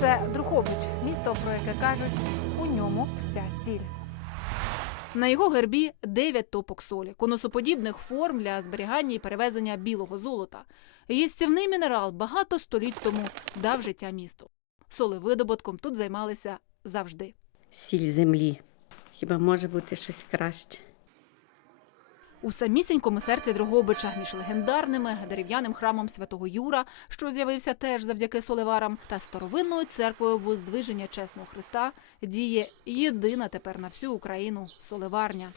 Це Друхович, місто, про яке кажуть, у ньому вся сіль. На його гербі дев'ять топок солі, конусоподібних форм для зберігання і перевезення білого золота. Їстівний мінерал багато століть тому дав життя місту. Солевидобутком тут займалися завжди. Сіль землі. Хіба може бути щось краще? У самісінькому серці Дрогобича між легендарними дерев'яним храмом святого Юра, що з'явився теж завдяки соливарам, та старовинною церквою Воздвиження Чесного Христа діє єдина тепер на всю Україну соливарня.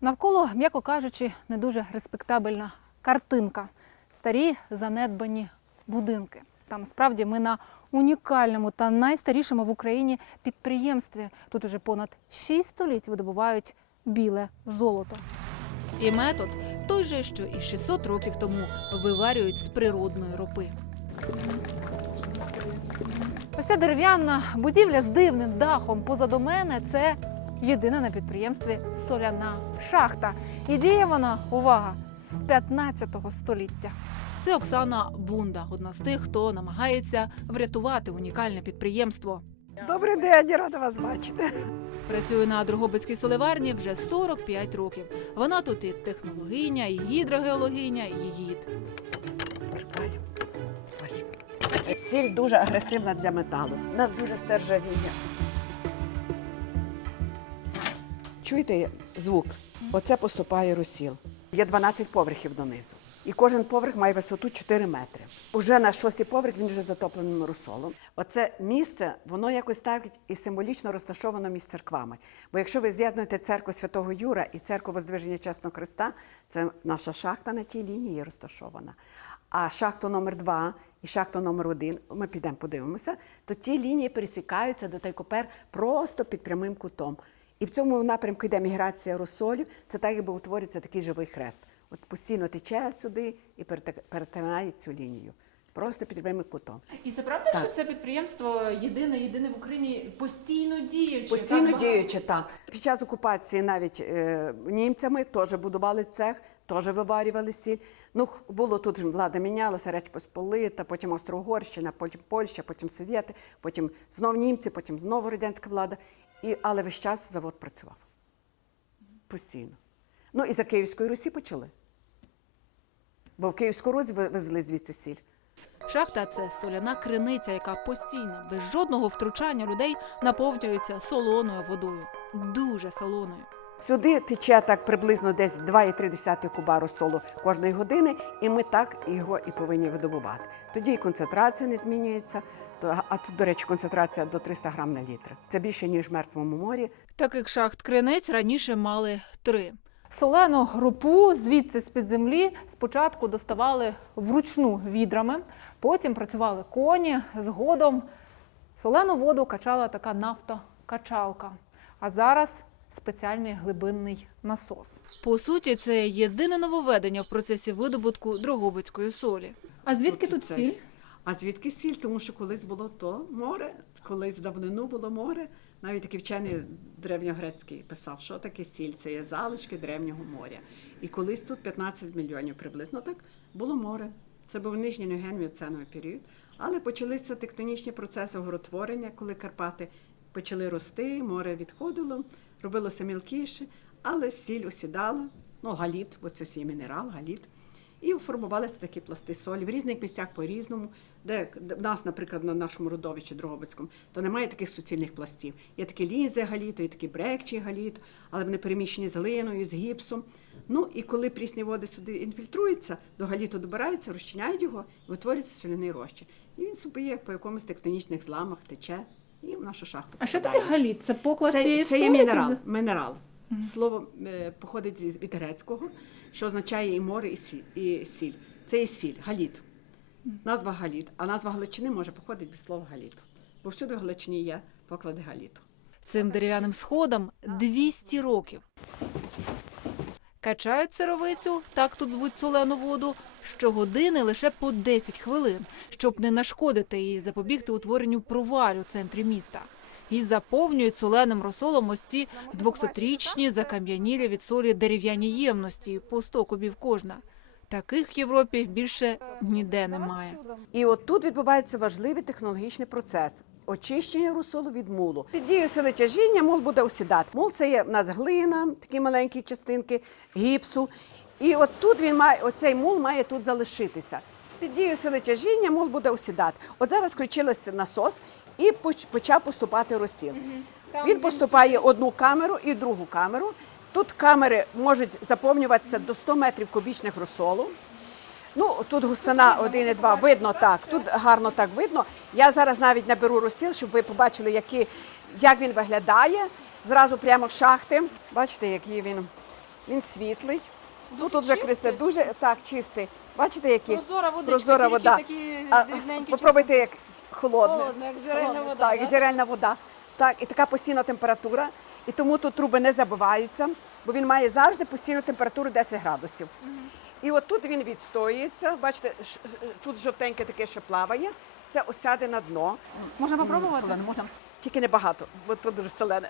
Навколо, м'яко кажучи, не дуже респектабельна картинка. Старі занедбані будинки. Та насправді ми на унікальному та найстарішому в Україні підприємстві. Тут уже понад 6 століть видобувають біле золото. І метод той же, що і 600 років тому виварюють з природної ропи. Ось ця дерев'яна будівля з дивним дахом позаду мене це єдина на підприємстві соляна шахта. І діє вона, увага, з 15 століття. Це Оксана Бунда, одна з тих, хто намагається врятувати унікальне підприємство. Добрий день, рада вас бачити. Працює на Дрогобицькій соливарні вже 45 років. Вона тут і технологиня, і гідрогеологиня, і гід. Сіль дуже агресивна для металу. У нас дуже все ржавіє. Чуєте звук? Оце поступає розсіл. Є 12 поверхів донизу. І кожен поверх має висоту 4 метри. Уже на шостий поверх він вже затоплений розсолом. Оце місце, воно якось так і символічно розташовано між церквами. Бо якщо ви з'єднуєте церкву Святого Юра і церкву Воздвиження Чесного Христа, це наша шахта на тій лінії розташована. А шахту номер 2 і шахту номер 1 ми підемо подивимося, то ті лінії пересікаються до Тайкопер просто під прямим кутом. І в цьому напрямку йде міграція розсолів. Це так, якби утворюється такий живий хрест. От постійно тече сюди і перетинає цю лінію. Просто під прямим кутом. І це правда, Так. що це підприємство єдине, єдине в Україні постійно діюче? Постійно діючи так. Під час окупації навіть е, німцями теж будували цех, теж виварювали сіль. Ну, було тут влада мінялася, Реч Посполита, потім Австро-Угорщина, потім Польща, потім Совєти, потім знов німці, потім знову радянська влада. І, але весь час завод працював. Постійно. Ну і за Київської Русі почали. Бо в Київську Русь везли звідси сіль. Шахта це соляна криниця, яка постійно, без жодного втручання людей наповнюється солоною водою. Дуже солоною. Сюди тече так приблизно десь 2,3 куба розсолу кожної години, і ми так його і повинні видобувати. Тоді і концентрація не змінюється. А тут, до речі, концентрація до 300 грам на літр. Це більше ніж в мертвому морі. Таких шахт криниць раніше мали три. Солену групу звідси з-під землі спочатку доставали вручну відрами, потім працювали коні. Згодом солену воду качала така нафтокачалка. А зараз спеціальний глибинний насос. По суті, це єдине нововведення в процесі видобутку Дрогобицької солі. А звідки Тут тут сіль? А звідки сіль? Тому що колись було то море, колись давнину було море. Навіть такий вчений древньогрецький писав, що таке сіль, це є залишки древнього моря. І колись тут 15 мільйонів приблизно так було море. Це був нижній Ногенміоценовий період. Але почалися тектонічні процеси горотворення, коли Карпати почали рости, море відходило, робилося мілкіше, але сіль осідала, ну галіт, бо це сій мінерал, галіт. І формувалися такі пласти солі в різних місцях по-різному. Де в нас, наприклад, на нашому родовищі Дрогобицькому, то немає таких суцільних пластів. Є такі лінзи галіту, є такі брекчі галіту, але вони переміщені з глиною, з гіпсом. Ну і коли прісні води сюди інфільтруються, до галіту добираються, розчиняють його і утворюється соляний розчин. І він собі є по якомусь тектонічних зламах, тече і в нашу шахту. А що таке галіт? Це поклад Це, цієї це є солі? мінерал. мінерал. Слово е, походить від грецького, що означає і море, і сіль. І сіль. Це є сіль, галіт. Назва галіт. А назва Галичини може походити від слова галіт. Бо всюди в Галичині є поклади галіту. Цим дерев'яним сходам 200 років. Качають сировицю, так тут звуть солену воду, щогодини лише по 10 хвилин, щоб не нашкодити і запобігти утворенню провалю у центрі міста. І заповнюють соленим розсолом ось ці 200-річні закам'янілі від солі дерев'яні ємності по 100 кубів кожна. Таких в Європі більше ніде немає. І от тут відбувається важливий технологічний процес. Очищення русолу від мулу. Під дією сили тяжіння мул буде осідати. Мул це є в нас глина, такі маленькі частинки гіпсу. І от тут він має, оцей мул має тут залишитися. Під дією сили тяжіння мул буде осідати. От зараз включилася насос і почав поступати розсіл. Він поступає одну камеру і другу камеру. Тут камери можуть заповнюватися до 100 метрів кубічних розсолу. Ну, тут густина 1,2, видно так, тут гарно так видно. Я зараз навіть наберу розсіл, щоб ви побачили, які, як він виглядає. Зразу прямо з шахти. Бачите, який він, він світлий. ну, тут вже кристал дуже так, чистий. Бачите, які? Прозора водичка, Прозора тільки вода. такі А, дрібненькі попробуйте, як холодне. Холодно, як джерельна вода, Так, да? як джерельна вода. Так, і така постійна температура. І тому тут труби не забиваються, бо він має завжди постійну температуру 10 градусів. І от тут він відстоюється. Бачите, ш- ш- тут жовтеньке таке ще плаває. Це осяде на дно. Можна попробувати? Солене, можна. Тільки небагато, бо тут дуже солене.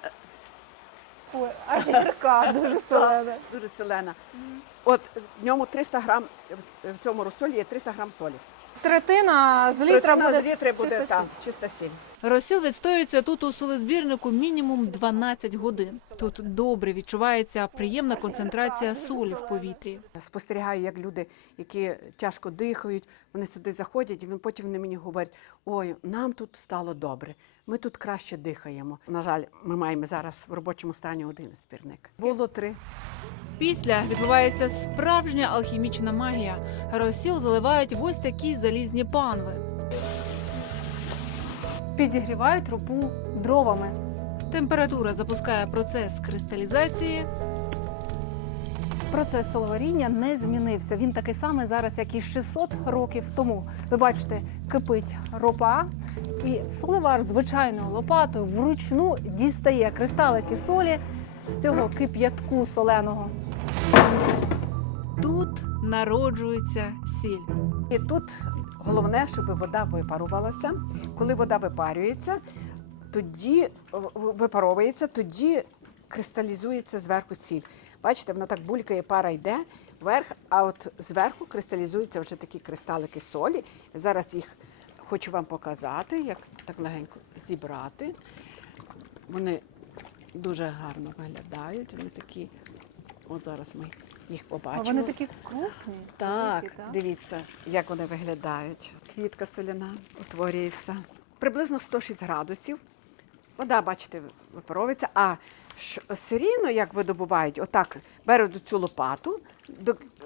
Ой, аж гірка, дуже солена. Дуже солена. От в ньому 300 грам, в- цьому розсолі є 300 грам солі. Третина з літра Третина буде з літри буде чиста та, сіль. чиста сіль. Розсіл відстоюється тут у солезбірнику мінімум 12 годин. Тут добре відчувається приємна концентрація солі в повітрі. Спостерігаю, як люди, які тяжко дихають, вони сюди заходять, і потім вони мені говорять: ой, нам тут стало добре, ми тут краще дихаємо. На жаль, ми маємо зараз в робочому стані один збірник. Було три. Після відбувається справжня алхімічна магія. Розсіл заливають в ось такі залізні панви. Підігрівають рупу дровами. Температура запускає процес кристалізації. Процес соловаріння не змінився. Він такий самий зараз, як і 600 років тому. Ви бачите, кипить ропа, і соливар звичайною лопатою вручну дістає кристалики солі з цього кип'ятку соленого. Тут народжується сіль. І тут головне, щоб вода випарувалася. Коли вода випарюється, тоді випаровується, тоді кристалізується зверху сіль. Бачите, вона так булькає, пара йде вверх, а от зверху кристалізуються вже такі кристалики солі. Зараз їх хочу вам показати, як так легенько зібрати. Вони дуже гарно виглядають. Вони такі, от зараз ми їх побачимо. Вони такі крупні. Так, великі, так? дивіться, як вони виглядають. Квітка соляна утворюється. Приблизно 106 градусів. Вода, бачите, випаровується. А сиріну, як видобувають, отак беруть цю лопату,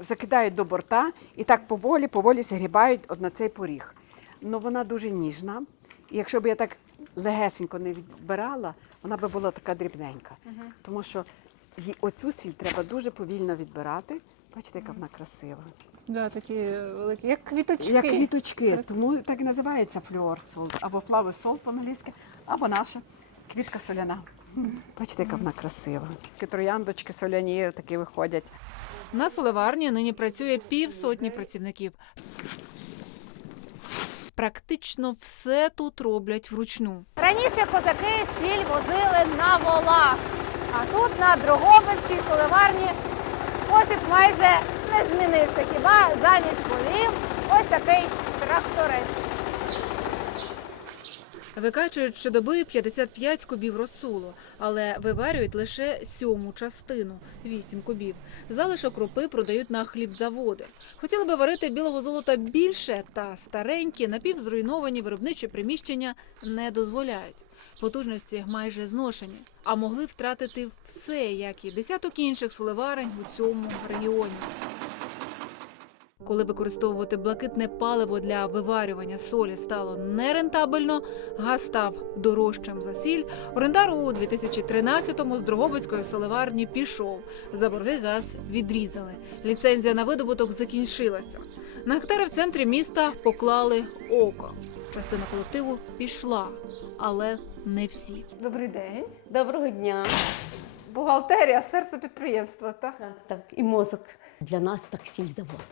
закидають до борта і так поволі, поволі згрібають от на цей поріг. Ну вона дуже ніжна. І якщо б я так легесенько не відбирала, вона би була така дрібненька. Тому що ї- оцю сіль треба дуже повільно відбирати. Бачите, яка вона красива. Да, такі великі, як квіточки. Як квіточки, Крас- тому так і називається флюор солт, або флави солт по-англійськи, або наша квітка соляна. Бачите, яка вона красива. Такі трояндочки соляні такі виходять. На соливарні нині працює півсотні працівників. Практично все тут роблять вручну. Раніше козаки сіль возили на волах, а тут на Дрогобицькій соливарні спосіб майже не змінився. Хіба замість волів ось такий тракторець. Викачують щодоби 55 кубів розсолу, але виварюють лише сьому частину 8 кубів. Залишок крупи продають на хлібзаводи. Хотіли би варити білого золота більше, та старенькі напівзруйновані виробничі приміщення не дозволяють. Потужності майже зношені, а могли втратити все, як і десяток інших соливарень у цьому регіоні. Коли використовувати блакитне паливо для виварювання солі стало нерентабельно, газ став дорожчим за сіль. Орендар у 2013-му з Дрогобицької соливарні пішов. За борги газ відрізали. Ліцензія на видобуток закінчилася. На гектари в центрі міста поклали око. Частина колективу пішла, але не всі. Добрий день. Доброго дня. Бухгалтерія, серце підприємства. Так? Так, так, і мозок. Для нас таксіль завод.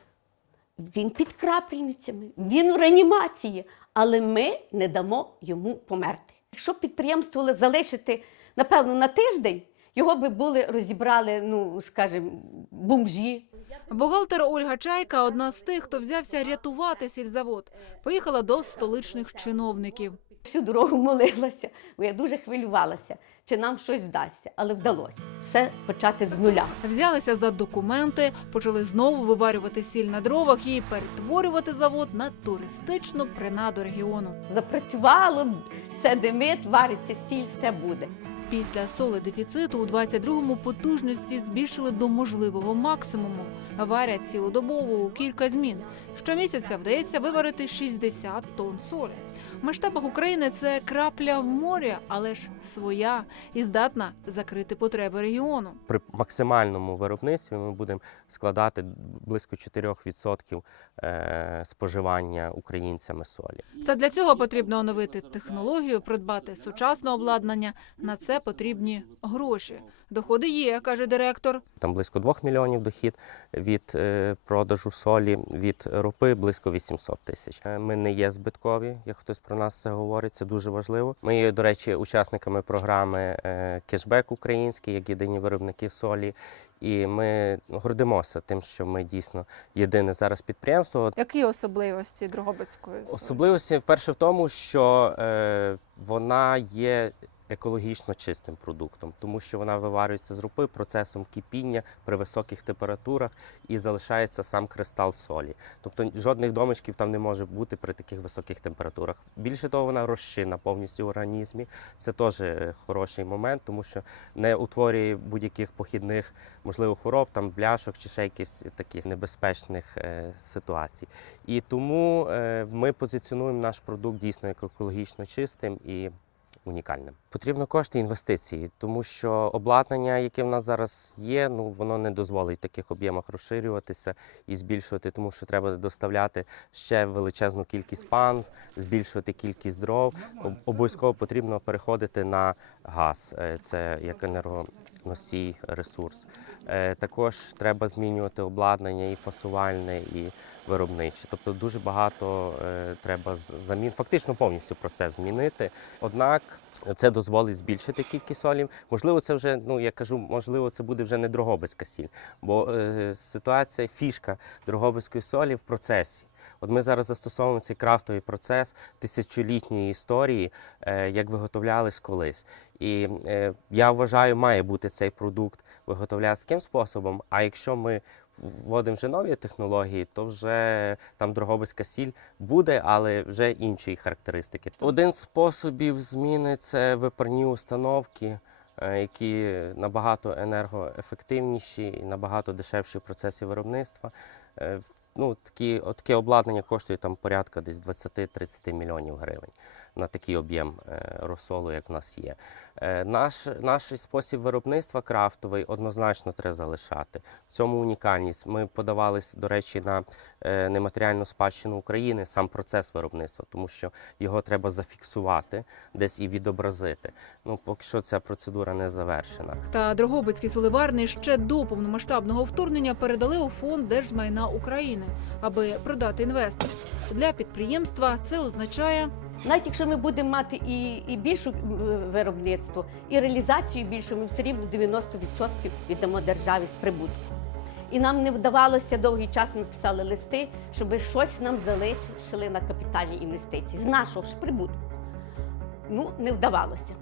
Він під крапельницями, він у реанімації, але ми не дамо йому померти. Якщо підприємство залишити, напевно, на тиждень, Його би були розібрали, ну скажімо, бомжі. Бухгалтер Ольга Чайка одна з тих, хто взявся рятувати сільзавод. Поїхала до столичних чиновників. Всю дорогу молилася, бо я дуже хвилювалася, чи нам щось вдасться, але вдалося все почати з нуля. Взялися за документи, почали знову виварювати сіль на дровах і перетворювати завод на туристичну принаду регіону. Запрацювало, все димить, вариться сіль, все буде. Після соледефіциту у 22-му потужності збільшили до можливого максимуму. Варять цілодобово у кілька змін. Щомісяця вдається виварити 60 тонн солі. В масштабах України це крапля в морі, але ж своя і здатна закрити потреби регіону. При максимальному виробництві ми будемо складати близько 4% е, споживання українцями солі. Та для цього потрібно оновити технологію, придбати сучасне обладнання. На це потрібні гроші. Доходи є, каже директор. Там близько 2 мільйонів дохід від е, продажу солі, від ропи близько 800 тисяч. Е, Ми не є збиткові, як хтось про нас це говорить. Це дуже важливо. Ми є, до речі, учасниками програми е, Кешбек український, як єдині виробники солі. І ми гордимося тим, що ми дійсно єдине зараз підприємство. Які особливості Дрогобицької? солі? Особливості вперше в тому, що е, вона є екологічно чистим продуктом, тому що вона виварюється з рупи процесом кипіння при високих температурах і залишається сам кристал солі. Тобто жодних домишків там не може бути при таких високих температурах. Більше того, вона розчинна повністю в організмі. Це теж е, хороший момент, тому що не утворює будь-яких похідних можливо хвороб, там бляшок чи ще якихось таких небезпечних е, ситуацій. І тому е, ми позиціонуємо наш продукт дійсно як екологічно чистим і унікальним. Потрібно кошти інвестиції, тому що обладнання, яке в нас зараз є, ну воно не дозволить в таких об'ємах розширюватися і збільшувати, тому що треба доставляти ще величезну кількість пан, збільшувати кількість дров. Об- Обов'язково потрібно переходити на газ. Е, Це як енергоносій ресурс. Е, Також треба змінювати обладнання і фасувальне, і виробниче. Тобто дуже багато е, треба замін, фактично повністю процес змінити. Однак це дозволить збільшити кількість солів. Можливо, це вже, ну я кажу, можливо, це буде вже не Дрогобицька сіль, бо е, ситуація, фішка Дрогобицької солі в процесі. От ми зараз застосовуємо цей крафтовий процес тисячолітньої історії, е, як виготовлялись колись. І е, я вважаю, має бути цей продукт виготовлятися таким способом. А якщо ми вводимо вже нові технології, то вже там Дрогобицька сіль буде, але вже інші характеристики. Один з способів зміни це випарні установки. е, Які набагато енергоефективніші і набагато дешевші в процесі виробництва. Ну, такі, таке обладнання коштує там порядка десь 20-30 мільйонів гривень на такий об'єм е, розсолу, як в нас є. Е, Наш, наш спосіб виробництва крафтовий однозначно треба залишати. В цьому унікальність. Ми подавались, до речі, на е, нематеріальну спадщину України, сам процес виробництва, тому що його треба зафіксувати, десь і відобразити. Ну, поки що ця процедура не завершена. Та Дрогобицький соливарний ще до повномасштабного вторгнення передали у фонд держмайна України, аби продати інвестору. Для підприємства це означає Навіть якщо ми будемо мати і, і більшу виробництво, і реалізацію більшу, ми все рівно 90% віддамо державі з прибутку. І нам не вдавалося довгий час. Ми писали листи, щоб щось нам залишили на капітальні інвестиції з нашого ж прибутку. Ну, не вдавалося.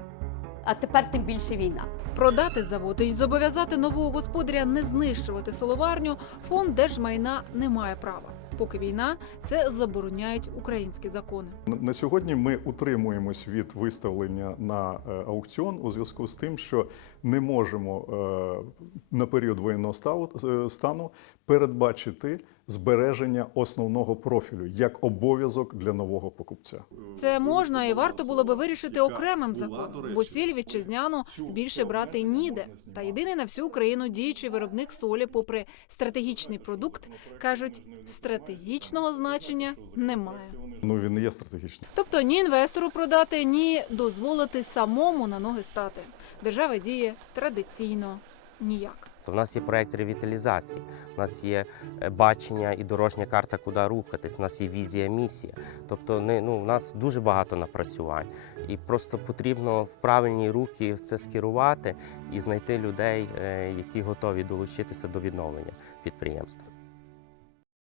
А тепер тим більше війна. продати завод і зобов'язати нового господаря не знищувати соловарню. Фонд держмайна не має права. Поки війна це забороняють українські закони. На сьогодні ми утримуємось від виставлення на е, аукціон у зв'язку з тим, що не можемо е, на період воєнного е, стану передбачити збереження основного профілю як обов'язок для нового покупця. Це можна і варто було би вирішити окремим законом, бо сіль вітчизняну більше брати ніде. Та єдиний на всю Україну діючий виробник солі, попри стратегічний продукт, кажуть, стратегічного значення немає. Ну він не є стратегічним. Тобто ні інвестору продати, ні дозволити самому на ноги стати. Держава діє традиційно ніяк. То в нас є проект ревіталізації, в нас є е, бачення і дорожня карта, куди рухатись, в нас є візія, місія. Тобто, не, ну, в нас дуже багато напрацювань. І просто потрібно в правильні руки це скерувати і знайти людей, е, які готові долучитися до відновлення підприємства.